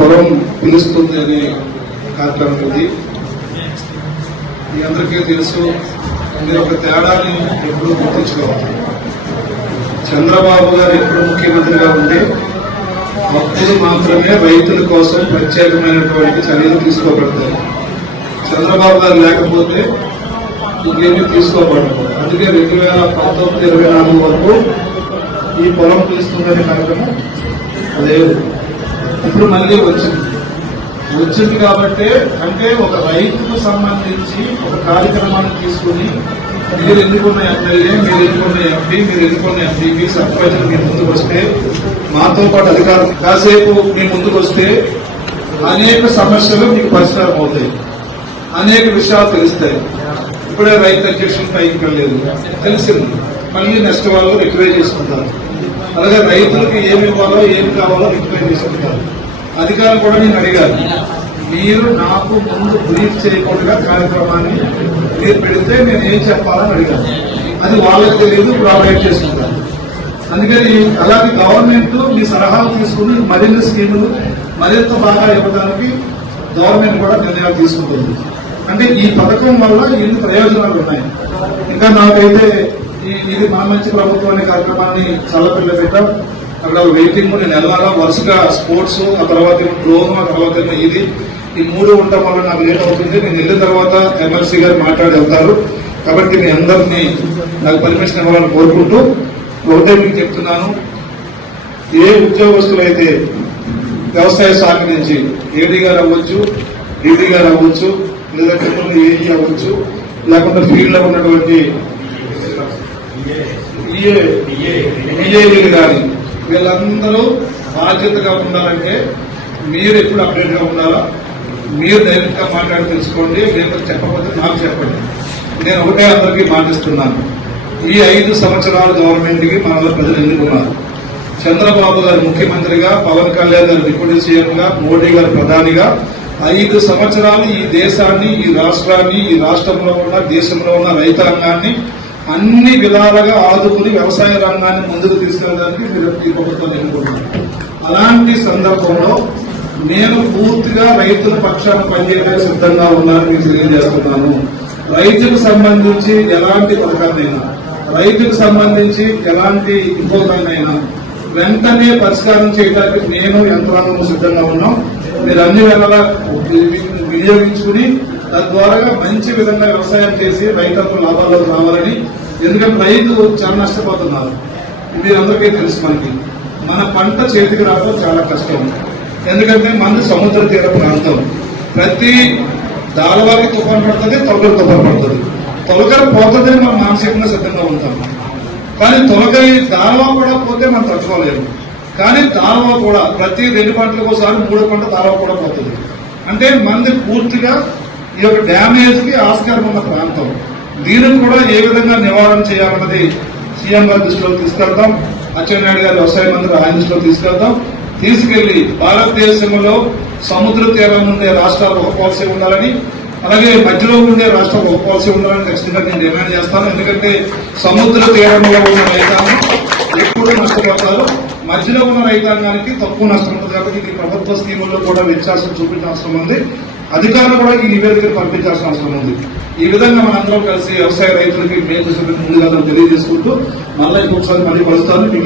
పొలం పిలుస్తుంది అనే కార్యక్రమం ఇది. మీ అందరికీ తెలుసు. మీరు ఒక తేడాన్ని ఎప్పుడు గుర్తించుకోవాలి. చంద్రబాబు గారు ఎప్పుడు ముఖ్యమంత్రిగా ఉంటే అప్పుడు మాత్రమే రైతుల కోసం ప్రత్యేకమైనటువంటి చర్యలు తీసుకోబడతాయి. చంద్రబాబు గారు లేకపోతే ఇంకేమీ తీసుకోబడదు. అందుకే 2019-24 వరకు ఈ పొలం పిలుస్తుందనే కార్యక్రమం లేదు. ఇప్పుడు మళ్ళీ వచ్చింది కాబట్టి అంటే ఒక రైతుకు సంబంధించి ఒక కార్యక్రమాన్ని తీసుకుని మీరు ఎన్నుకున్న ఎమ్మెల్యే, మీరు ఎన్నుకున్న ఎంపీ, మీరు ఎన్నుకున్న ఎంపీకి సర్పంచులు మీ ముందుకు వస్తే, మాతో పాటు అధికారులు కాసేపు మీ ముందుకు వస్తే అనేక సమస్యలు మీకు పరిష్కారం అవుతాయి, అనేక విషయాలు తెలుస్తాయి. ఇప్పుడే రైతు అధ్యక్షులు పైకి వెళ్ళలేదు, తెలిసింది. మళ్ళీ నెక్స్ట్ వాళ్ళు రిక్వైర్ చేసుకుంటారు. అలాగే రైతులకు ఏమి ఇవ్వాలో ఏమి కావాలో రిక్వైర్ చేసుకుంటారు. అధికారులు కూడా నేను అడిగాను, మీరు నాకు ముందు బ్రీఫ్ చేయకుండా కార్యక్రమాన్ని మీరు పెడితే నేను ఏం చెప్పాలని అడిగాను. అది వాళ్ళకి తెలియదు, ప్రొవైడ్ చేసుకుంటారు. అందుకని అలాగే గవర్నమెంట్ మీ సలహాలు తీసుకుని మరిన్ని స్కీములు మరింత బాగా ఇవ్వడానికి గవర్నమెంట్ కూడా నిర్ణయాలు తీసుకుంటుంది. అంటే ఈ పథకం వల్ల ఎన్ని ప్రయోజనాలు ఉన్నాయి. ఇంకా నాకైతే ఇది మా మంచి ప్రభుత్వం అనే కార్యక్రమాన్ని చల్లపిల్ల పెట్టాం. అక్కడ వెయిటింగ్, నేను వెళ్ళాలా వరుసగా స్పోర్ట్స్, ఆ తర్వాత డ్రోన్, ఆ తర్వాత ఈ 3 ఉండటం వల్ల నాకు లేట్ అవుతుంది. నేను వెళ్ళిన తర్వాత ఎమ్మెల్సీ గారు మాట్లాడి వెళ్తారు. కాబట్టి మీ అందరినీ నాకు పర్మిషన్ ఇవ్వాలని కోరుకుంటూ ఒకటే మీకు చెప్తున్నాను, ఏ ఉద్యోగస్తులు అయితే వ్యవసాయ శాఖ నుంచి ఏడీ గారు అవ్వచ్చు, డీడీ గారు అవ్వచ్చు, లేదా ట్రిపుల్ ఏఈ అవ్వచ్చు, లేకుండా ఫీల్డ్ లో ఉన్నటువంటి ఈఏలు కానీ వీళ్ళందరూ బాధ్యతగా ఉండాలంటే మీరు ఎప్పుడు అప్డేట్ గా ఉండాలా. మీరు ధైర్యంగా మాట్లాడి తెలుసుకోండి. నేను చెప్పకపోతే నాకు చెప్పండి. నేను ఒకటే అందరికీ మాటిస్తున్నాను, ఈ 5 సంవత్సరాల గవర్నమెంట్ కి మనలో ప్రజలు ఎన్నుకున్నారు. చంద్రబాబు గారు ముఖ్యమంత్రిగా, పవన్ కళ్యాణ్ గారు డిప్యూటీ సీఎం గా, మోడీ గారు ప్రధానిగా 5 సంవత్సరాలు ఈ దేశాన్ని, ఈ రాష్ట్రాన్ని, ఈ రాష్ట్రంలో ఉన్న దేశంలో ఉన్న రైతాంగాన్ని అన్ని విధాలుగా ఆదుకుని వ్యవసాయ రంగాన్ని ముందుకు తీసుకెళ్ళడానికి మీరు ఈ ప్రభుత్వాన్ని ఎన్నుకుంటున్నారు. అలాంటి సందర్భంలో నేను పూర్తిగా రైతుల పక్షాన పనిచేయడానికి సిద్ధంగా ఉన్నానని మీకు తెలియజేస్తున్నాను. రైతుకు సంబంధించి ఎలాంటి పథకాన్నైనా, రైతుకు సంబంధించి ఎలాంటి ఇంకోదాన్నైనా వెంటనే పరిష్కారం చేయడానికి నేను యంత్రాంగం సిద్ధంగా ఉన్నాం. మీరు అన్ని వేళలా వినియోగించుకుని తద్వారా మంచి విధంగా వ్యవసాయం చేసి రైతులకు లాభాల్లోకి రావాలని. ఎందుకంటే రైతు చాలా నష్టపోతున్నారు. మీరందరికీ తెలుసు, మన పంట చేతికి రావడం చాలా కష్టం. ఎందుకంటే మనది సముద్ర తీర ప్రాంతం. ప్రతి దాలవాకి తుఫాను పడుతుంది, తొలకరి తుఫాను పడుతుంది. తొలకరి పోతుందని మనం మానసికంగా సిద్ధంగా ఉంటాం. కానీ తొలకరి దాలవా కూడా పోతే మనం తట్టుకోలేము. కానీ దాలవా కూడా ప్రతి 2 పంటలకు ఒకసారి 3వ పంట దాలవా కూడా పోతుంది. అంటే మనది పూర్తిగా ఈ యొక్క డ్యామేజ్ కి ఆస్కారం ఉన్న ప్రాంతం. దీనికి కూడా ఏ విధంగా నివారణ చేయాలన్నది సీఎం గారి దృష్టిలో తీసుకెళ్తాం. అచ్చెన్నాయుడు గారి వ్యవసాయ మంత్రి ఆయన దృష్టిలో తీసుకెళ్తాం. తీసుకెళ్లి భారతదేశంలో సముద్ర తీరం ఉండే రాష్ట్రాలు ఒక పాలసీ ఉండాలని, అలాగే మధ్యలో ఉండే రాష్ట్రం ఒక పాలసీ ఉండాలని ఖచ్చితంగా నేను డిమాండ్ చేస్తాను. ఎందుకంటే సముద్ర తీరంలో ఉన్న రైతాంగం ఎప్పుడు నష్టపోతారు, మధ్యలో ఉన్న రైతాంగానికి తక్కువ నష్టం ఉంటుంది. కాబట్టి ఇది ప్రభుత్వ స్కీముల్లో కూడా వ్యత్యాసం చూపించిన అవసరం ఉంది. అధికారులు కూడా ఈ నివేదికను పంపించాల్సిన అవసరం ఉంది. ఈ విధంగా మనందరం కలిసి వ్యవసాయ రైతులకి మేలు ముందుగా తెలియజేసుకుంటూ మళ్ళీ ఇంకొకసారి మళ్ళీ కలుస్తాను.